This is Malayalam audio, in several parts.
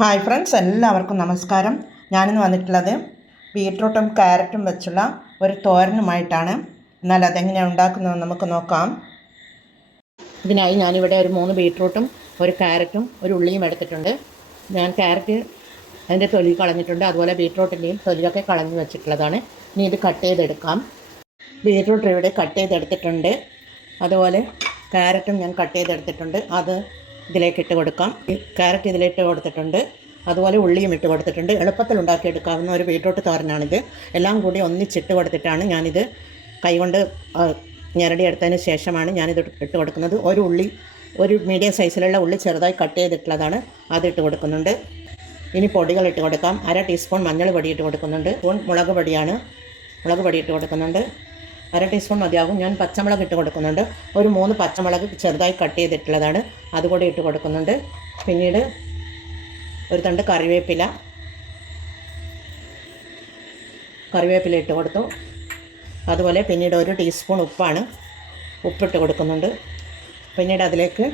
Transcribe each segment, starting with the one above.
ഹായ് ഫ്രണ്ട്സ്, എല്ലാവർക്കും നമസ്കാരം. ഞാനിന്ന് വന്നിട്ടുള്ളത് ബീട്രൂട്ടും ക്യാരറ്റും വെച്ചുള്ള ഒരു തോരനുമായിട്ടാണ്. എന്നാൽ അതെങ്ങനെയാണ് ഉണ്ടാക്കുന്നതെന്ന് നമുക്ക് നോക്കാം. ഇതിനായി ഞാനിവിടെ ഒരു 3 ബീട്രൂട്ടും ഒരു ക്യാരറ്റും ഒരു ഉള്ളിയും എടുത്തിട്ടുണ്ട്. ഞാൻ ക്യാരറ്റ് അതിൻ്റെ തൊലി കളഞ്ഞിട്ടുണ്ട്, അതുപോലെ ബീട്രൂട്ടിൻ്റെയും തൊലിയൊക്കെ കളഞ്ഞു വെച്ചിട്ടുള്ളതാണ്. ഇനി ഇത് കട്ട് ചെയ്തെടുക്കാം. ബീട്രൂട്ട് ഇവിടെ കട്ട് ചെയ്തെടുത്തിട്ടുണ്ട്, അതുപോലെ ക്യാരറ്റും ഞാൻ കട്ട് ചെയ്തെടുത്തിട്ടുണ്ട്. അത് ഇതിലേക്ക് ഇട്ട് കൊടുക്കാം. ക്യാരറ്റ് ഇതിലേക്ക് കൊടുത്തിട്ടുണ്ട്, അതുപോലെ ഉള്ളിയും ഇട്ട് കൊടുത്തിട്ടുണ്ട്. എളുപ്പത്തിൽ ഉണ്ടാക്കിയെടുക്കാവുന്ന ഒരു ബീട്രൂട്ട് തോരനാണിത്. എല്ലാം കൂടി ഒന്നിച്ചിട്ട് കൊടുത്തിട്ടാണ് ഞാനിത് കൈകൊണ്ട് ഞെരടിയെടുത്തതിന് ശേഷമാണ് ഞാനിത് ഇട്ട് കൊടുക്കുന്നത്. ഒരു മീഡിയം സൈസിലുള്ള ഉള്ളി ചെറുതായി കട്ട് ചെയ്തിട്ടുള്ളതാണ്, അതിട്ട് കൊടുക്കുന്നുണ്ട്. ഇനി പൊടികൾ ഇട്ട് കൊടുക്കാം. 1/2 ടീസ്പൂൺ മഞ്ഞൾ പൊടി ഇട്ട് കൊടുക്കുന്നുണ്ട്. മുളക് പൊടി ഇട്ട് കൊടുക്കുന്നുണ്ട്. 1/2 ടീസ്പൂൺ മതിയാകും. ഞാൻ പച്ചമുളക് ഇട്ട് കൊടുക്കുന്നുണ്ട്. ഒരു 3 പച്ചമുളക് ചെറുതായി കട്ട് ചെയ്തിട്ടുള്ളതാണ്, അതുകൂടി ഇട്ട് കൊടുക്കുന്നുണ്ട്. പിന്നീട് ഒരു തണ്ട് കറിവേപ്പില ഇട്ട് കൊടുത്തു. അതുപോലെ പിന്നീട് 1 ടീസ്പൂൺ ഉപ്പിട്ട് കൊടുക്കുന്നുണ്ട്. പിന്നീട് അതിലേക്ക്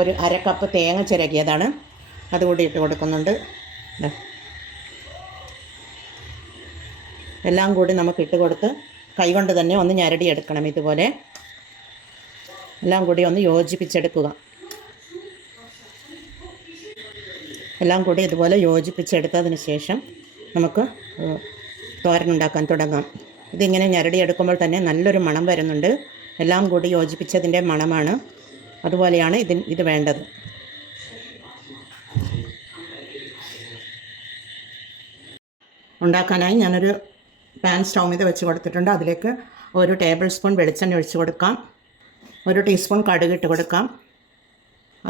ഒരു 1/2 കപ്പ് തേങ്ങ ചിരകിയതാണ്, അതുകൂടി ഇട്ട് കൊടുക്കുന്നുണ്ട്. എല്ലാം കൂടി നമുക്ക് ഇട്ട് കൊടുത്ത് കൈകൊണ്ട് തന്നെ ഒന്ന് ഞരടിയെടുക്കണം. ഇതുപോലെ എല്ലാം കൂടി ഒന്ന് യോജിപ്പിച്ചെടുക്കുക. എല്ലാം കൂടി ഇതുപോലെ യോജിപ്പിച്ചെടുത്തതിന് ശേഷം നമുക്ക് തോരനുണ്ടാക്കാൻ തുടങ്ങാം. ഇതിങ്ങനെ ഞരടിയെടുക്കുമ്പോൾ തന്നെ നല്ലൊരു മണം വരുന്നുണ്ട്. എല്ലാം കൂടി യോജിപ്പിച്ചതിൻ്റെ മണമാണ്. അതുപോലെയാണ് ഇത് വേണ്ടത്. ഉണ്ടാക്കാനായി ഞാനൊരു പാൻ സ്റ്റൗ మీద വെച്ച് കൊടുത്തിട്ടുണ്ട്. അതിലേക്ക് 1 ടേബിൾ സ്പൂൺ വെളിച്ചെണ്ണ ഒഴിച്ച് കൊടുക്കാം. 1 ടീസ്പൂൺ കടുക് ഇട്ട് കൊടുക്കാം.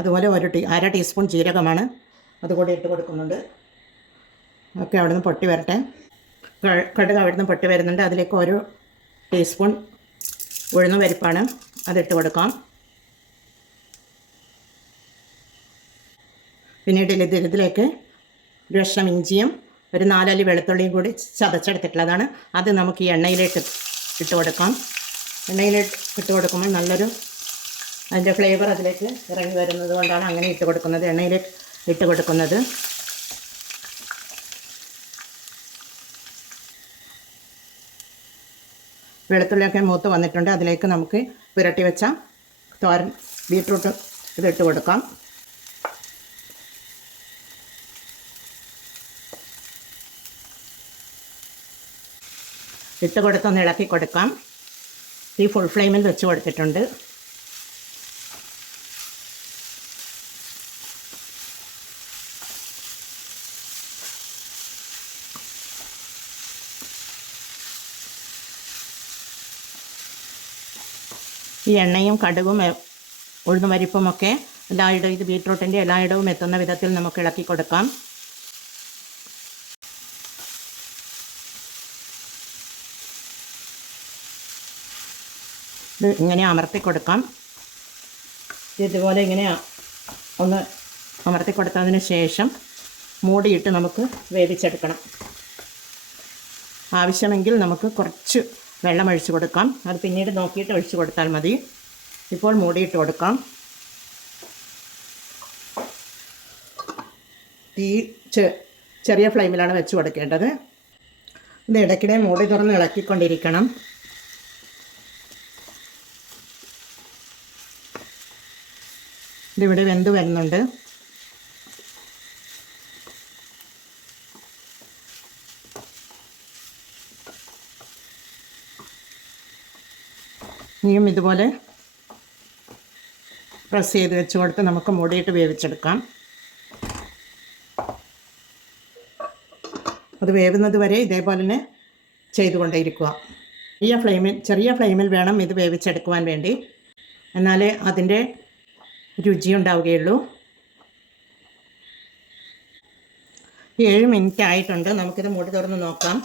അതുപോലെ 1/2 ടീസ്പൂൺ ജീരകമാണ്, അതുകൂടി ഇട്ട് കൊടുക്കുന്നുണ്ട്. ഒക്കെ അവിടെ നിന്ന് പൊട്ടി വരട്ടെ. കടുക് അവിടെ നിന്ന് പൊട്ടി വരുന്നുണ്ട്. അതിലേക്ക് 1 ടീസ്പൂൺ ഉഴുന്ന് പരിപ്പാണ്, അതിട്ട് കൊടുക്കാം. പിന്നീട് ഇതിലേക്ക് ഒരു കഷ്ണം ഇഞ്ചിയും ഒരു 4 അല്ലി വെളുത്തുള്ളിയും കൂടി ചതച്ചെടുത്തിട്ടുള്ളതാണ്, അത് നമുക്ക് ഈ എണ്ണയിലേക്ക് ഇട്ട് കൊടുക്കാം. ഇട്ട് കൊടുക്കുമ്പോൾ നല്ലൊരു അതിൻ്റെ ഫ്ലേവർ അതിലേക്ക് ഇറങ്ങി വരുന്നത് കൊണ്ടാണ് അങ്ങനെ ഇട്ട് കൊടുക്കുന്നത്, എണ്ണയിലേക്ക് ഇട്ട് കൊടുക്കുന്നത്. വെളുത്തുള്ളിയൊക്കെ മൂത്ത് വന്നിട്ടുണ്ട്. അതിലേക്ക് നമുക്ക് പുരട്ടി വെച്ച തോരൻ ബീട്രൂട്ട് ഇതിട്ട് കൊടുക്കാം. ഇട്ട് കൊടുത്തൊന്ന് ഇളക്കി കൊടുക്കാം. ഈ ഫുൾ ഫ്ലെയിമിൽ വെച്ച് കൊടുത്തിട്ടുണ്ട്. ഈ എണ്ണയും കടുകും ഉഴുന്ന് പരിപ്പുമൊക്കെ എല്ലായിടവും ഇത് ബീട്രൂട്ടിൻ്റെ എല്ലായിടവും എത്തുന്ന വിധത്തിൽ നമുക്ക് ഇളക്കി കൊടുക്കാം. ഇത് ഇങ്ങനെ അമർത്തി കൊടുക്കാം. ഇതുപോലെ ഇങ്ങനെ ഒന്ന് അമർത്തി കൊടുത്തതിന് ശേഷം മൂടിയിട്ട് നമുക്ക് വേവിച്ചെടുക്കണം. ആവശ്യമെങ്കിൽ നമുക്ക് കുറച്ച് വെള്ളം ഒഴിച്ച് കൊടുക്കാം, അത് പിന്നീട് നോക്കിയിട്ട് ഒഴിച്ച് കൊടുത്താൽ മതി. ഇപ്പോൾ മൂടിയിട്ട് കൊടുക്കാം. തീ ചെറിയ ഫ്ലെയിമിലാണ് വെച്ച് കൊടുക്കേണ്ടത്. ഇത് ഇടയ്ക്കിടെ മൂടി തുറന്ന് ഇളക്കിക്കൊണ്ടിരിക്കണം. ഇതിവിടെ വെന്ത് വരുന്നുണ്ട്. ഇനിയും ഇതുപോലെ പ്രസ് ചെയ്ത് വെച്ച് കൊടുത്ത് നമുക്ക് മൂടിയിട്ട് വേവിച്ചെടുക്കാം. അത് വേവുന്നത് വരെ ഇതേപോലെ തന്നെ ചെയ്തുകൊണ്ടേയിരിക്കുക. ചെറിയ ഫ്ലെയിമിൽ വേണം ഇത് വേവിച്ചെടുക്കുവാൻ വേണ്ടി, എന്നാലേ അതിൻ്റെ രുചി ഉണ്ടാവുകയുള്ളൂ. 7 മിനിറ്റ് ആയിട്ടുണ്ട്. നമുക്കിത് മൂടി തുറന്ന് നോക്കാം.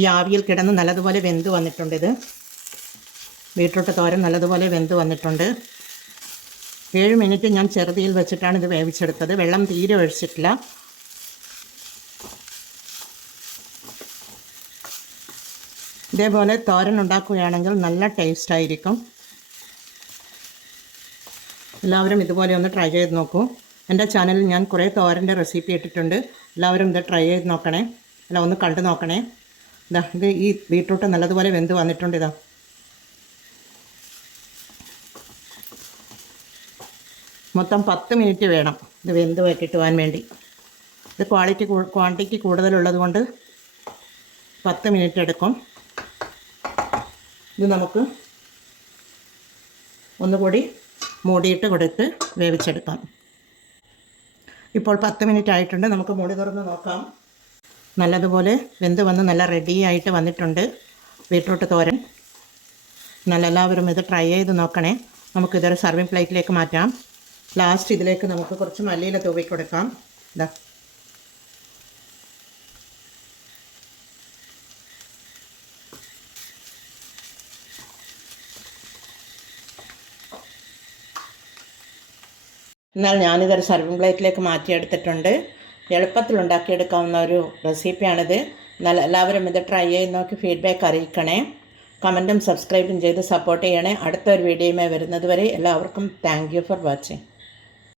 ഈ ആവിയിൽ കിടന്ന് നല്ലതുപോലെ വെന്ത് വന്നിട്ടുണ്ട്. ഇത് ബീട്രൂട്ട് തോരൻ നല്ലതുപോലെ വെന്ത് വന്നിട്ടുണ്ട്. 7 മിനിറ്റ് ഞാൻ ചെറുതീയിൽ വെച്ചിട്ടാണ് ഇത് വേവിച്ചെടുത്തത്. വെള്ളം തീരെ ഒഴിച്ചിട്ടില്ല. ഇതേപോലെ തോരൻ ഉണ്ടാക്കുകയാണെങ്കിൽ നല്ല ടേസ്റ്റായിരിക്കും. എല്ലാവരും ഇതുപോലെ ഒന്ന് ട്രൈ ചെയ്ത് നോക്കൂ. എൻ്റെ ചാനലിൽ ഞാൻ കുറേ തോരൻ്റെ റെസിപ്പി ഇട്ടിട്ടുണ്ട്. എല്ലാവരും ഇത് ട്രൈ ചെയ്ത് നോക്കണേ, അല്ല ഒന്ന് കണ്ടു നോക്കണേ. ഇതാ ഇത് ഈ ബീട്രൂട്ട് നല്ലതുപോലെ വെന്ത് വന്നിട്ടുണ്ട്. ഇതാ മൊത്തം 10 മിനിറ്റ് വേണം ഇത് വെന്ത് കിട്ടുവാൻ വേണ്ടി. ഇത് ക്വാണ്ടിറ്റി കൂടുതലുള്ളത് കൊണ്ട് 10 മിനിറ്റ് എടുക്കും. ഇത് നമുക്ക് ഒന്നുകൂടി മൂടിയിട്ട് കൊടുത്ത് വേവിച്ചെടുക്കാം. ഇപ്പോൾ 10 മിനിറ്റ് ആയിട്ടുണ്ട്. നമുക്ക് മൂടി തുറന്ന് നോക്കാം. നല്ലതുപോലെ വെന്ത് വന്ന് നല്ല റെഡി ആയിട്ട് വന്നിട്ടുണ്ട് ബീട്രൂട്ട് തോരൻ. എല്ലാവരും ഇത് ട്രൈ ചെയ്ത് നോക്കണേ. നമുക്കിതൊരു സർവിങ് പ്ലേറ്റിലേക്ക് മാറ്റാം. ലാസ്റ്റ് ഇതിലേക്ക് നമുക്ക് കുറച്ച് മല്ലിയില തൂവി കൊടുക്കാം. ഇതാ എന്നാൽ ഞാനിതൊരു സർവിങ് പ്ലേറ്റിലേക്ക് മാറ്റിയെടുത്തിട്ടുണ്ട്. എളുപ്പത്തിൽ ഉണ്ടാക്കിയെടുക്കാവുന്ന ഒരു റെസിപ്പിയാണിത്. എന്നാൽ എല്ലാവരും ഇത് ട്രൈ ചെയ്ത് നോക്കി ഫീഡ്ബാക്ക് അറിയിക്കണേ. കമൻറ്റും സബ്സ്ക്രൈബും ചെയ്ത് സപ്പോർട്ട് ചെയ്യണേ. അടുത്തൊരു വീഡിയോയുമായി വരുന്നത് വരെ എല്ലാവർക്കും താങ്ക് യു ഫോർ വാച്ചിങ്.